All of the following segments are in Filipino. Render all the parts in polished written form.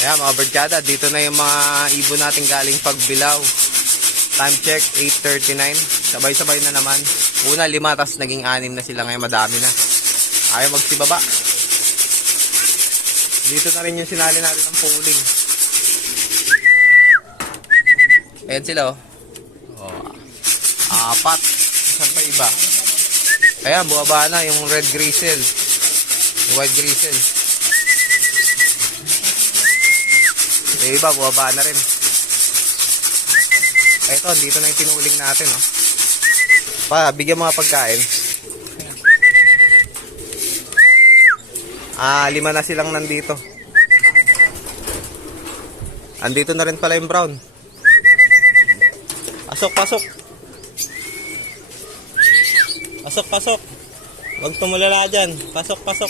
Ayan mga birdkada, dito na yung mga ibon natin galing pagbilaw. Time check, 8:39. Sabay-sabay na naman. Una 5, tapos naging 6 na sila. Ngayon madami na. Ayaw magsibaba. Dito na rin yung sinali natin ng pooling. Ayan sila oh. Oh, 4. Saan pa iba? Ayan, buwaba na yung red grizzle. Yung white grizzle. Yung iba, buwaba na rin. Ito, dito na yung tinuling natin, oh. Bigyan mga pagkain. 5 na silang nandito. Andito na rin pala yung brown. Pasok, pasok. Pasok, pasok. Huwag tumulala dyan. Pasok, pasok.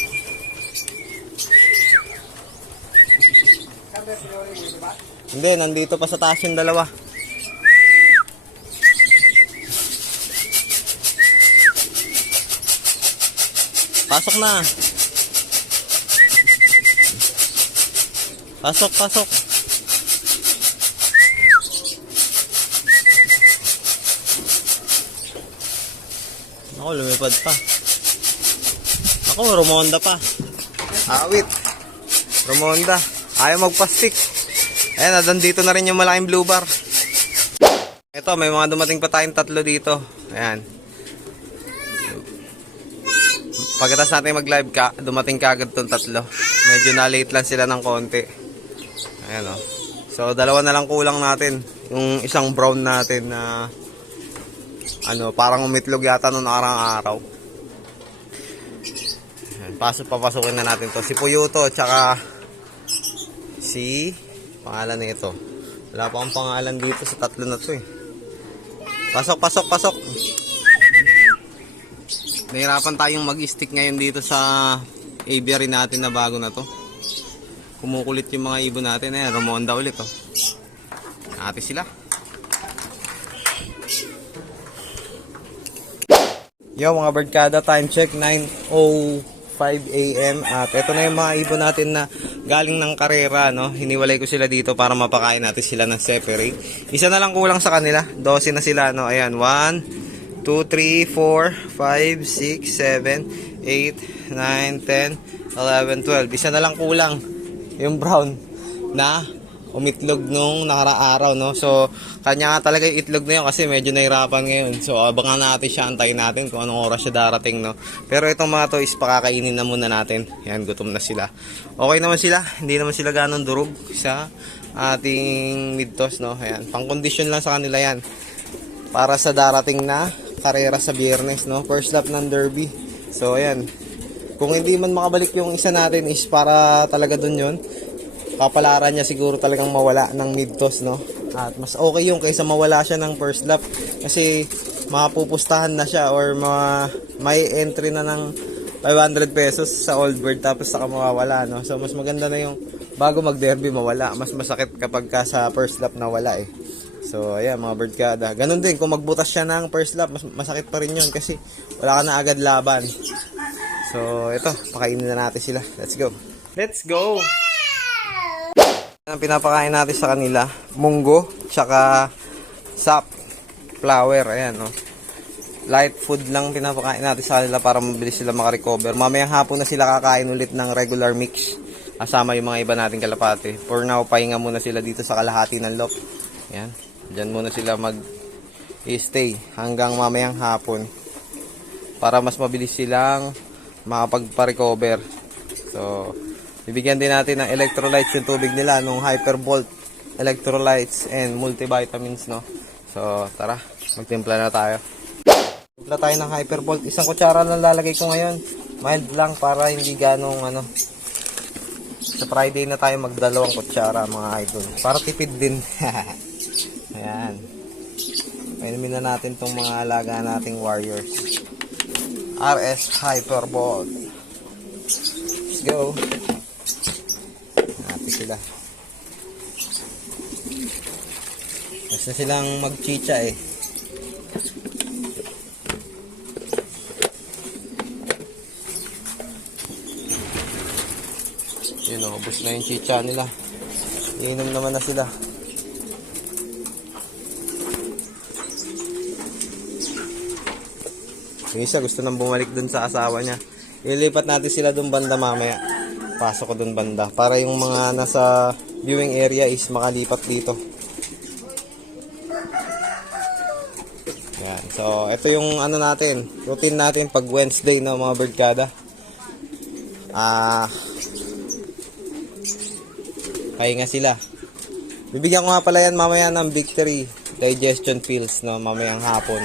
Hindi, nandito pa sa taas yung dalawa. Pasok na. Pasok, pasok. Ako, lumipad pa. Ako, rumonda pa. Awit. Rumonda. Ayaw magpastik. Ayan, nandito na rin yung malaking blue bar. Ito, may mga dumating pa tayong 3 dito. Ayan. Pagkatapos natin mag-live dumating kagad itong 3. Medyo na-late lang sila ng konti. Ayan o. So, 2 na lang kulang natin. Yung isang brown natin na parang umitlog yata noong nakarang araw. Papasukin na natin to. Si Puyuto, tsaka si pangalan na ito. Wala pa akong pangalan dito sa 3 na to eh. Pasok, pasok, pasok. Nahirapan tayong mag-stick ngayon dito sa aviary natin na bago na to. Kumukulit yung mga ibon natin. Ayan, rumonda ulit oh. Ate sila. Yo mga birdkada, time check 9:05 AM at ito na yung mga ibon natin na galing ng karera, no? Hiniwalay ko sila dito para mapakain natin sila ng separate. Isa na lang kulang sa kanila, 12 na sila, no? Ayan, 1, 2, 3, 4, 5, 6, 7, 8, 9, 10, 11, 12. Isa na lang kulang yung brown na umitlog nung nakaraang araw, no? So, kanya nga talaga yung itlog na yun kasi medyo nahirapan ngayon. So, abangan natin siya, antayin natin kung anong oras siya darating, no? Pero itong mga to is pakakainin na muna natin. Yan, gutom na sila. Okay naman sila, hindi naman sila ganun durog sa ating mid-toss, no? Ayan, pang-condition lang sa kanila yan. Para sa darating na karera sa Biyernes, no? First lap ng Derby. So, ayan. Kung hindi man makabalik yung isa natin is para talaga dun yun. Kapalaran niya siguro talagang mawala ng mid-toss, no? At mas okay yung kaysa mawala siya ng first lap kasi mapupustahan na siya or may entry na ng 500 pesos sa old bird tapos saka mawawala, no? So mas maganda na yung bago mag-derby mawala. Mas masakit kapag ka sa first lap nawala eh. So ayan mga birdkada. Ganun din kung magbutas siya ng first lap, mas masakit pa rin yun kasi wala ka na agad laban. So ito, pakainin na natin sila. Let's go. Let's go. Ang pinapakain natin sa kanila, munggo, tsaka sap, flour, ayan, no. Light food lang pinapakain natin sa kanila para mabilis sila makarecover. Mamayang hapon na sila kakain ulit ng regular mix, kasama yung mga iba nating kalapate. For now, pahinga muna sila dito sa kalahati ng loft. Ayan, dyan muna sila mag-stay hanggang mamayang hapon para mas mabilis silang makapagpa-recover. So, bibigyan din natin ng electrolytes yung tubig nila, nung Hypervolt electrolytes and multivitamins, no? So, tara, magtimpla na tayo. Timpla tayo ng Hypervolt. Isang kutsara lang lalagay ko ngayon. Mild lang para hindi ganong Sa Friday na tayo magdalawang kutsara, mga idol. Para tipid din. Ayan. Inumin na natin tong mga alaga nating warriors. RS Hypervolt. Let's go. Sila. Basta silang magchicha eh. Yun o, ubos na yung chicha nila. Iinom naman na sila. Yung isa gusto nang bumalik dun sa asawa niya. Ilipat natin sila dun banda mamaya. Pasok ko dun banda. Para yung mga nasa viewing area is makalipat dito. Yan. So, ito yung ano natin. Routine natin pag Wednesday na mga birdkada. Pahinga sila. Bibigyan ko nga pala yan mamaya ng Victory Digestion Pills, no, mamayang hapon.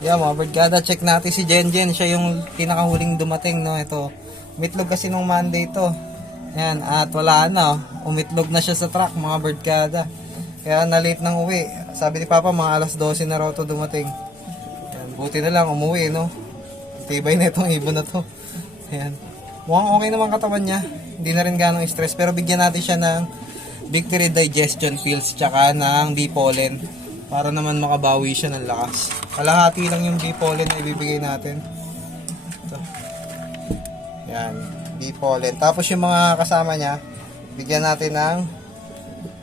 Yeah, mga birdkada, check natin si Jenjen. Siya yung pinakahuling dumating, no. Ito, umitlog kasi nung Monday to. Yan, at wala na, umitlog na siya sa truck, mga birdkada. Kaya na-late nang uwi. Sabi ni Papa, mga alas 12 na raw to dumating. Yan, buti na lang umuwi, no. Tibay na itong ibon na to. Ayan. Mukhang okay naman katawan niya. Hindi na rin ganong stress. Pero bigyan natin siya ng Victory Digestion Pills tsaka ng bee pollen. Para naman makabawi siya ng lakas. Kalahati lang yung bee pollen na ibibigay natin. Ito. Yan. Bee pollen. Tapos yung mga kasama niya, bigyan natin ng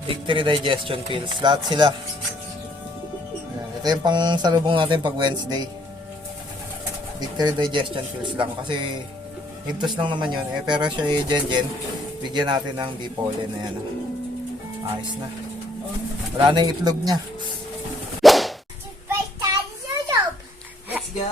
Victory Digestion Pills. Lahat sila. Yan. Ito yung pang salubong natin pag Wednesday. Victory Digestion Pills lang kasi intos lang naman yun pero siya yung Jenjen, bigyan natin ng bee pollen na yan. Ayos na, wala na yung itlog nya. Let's go.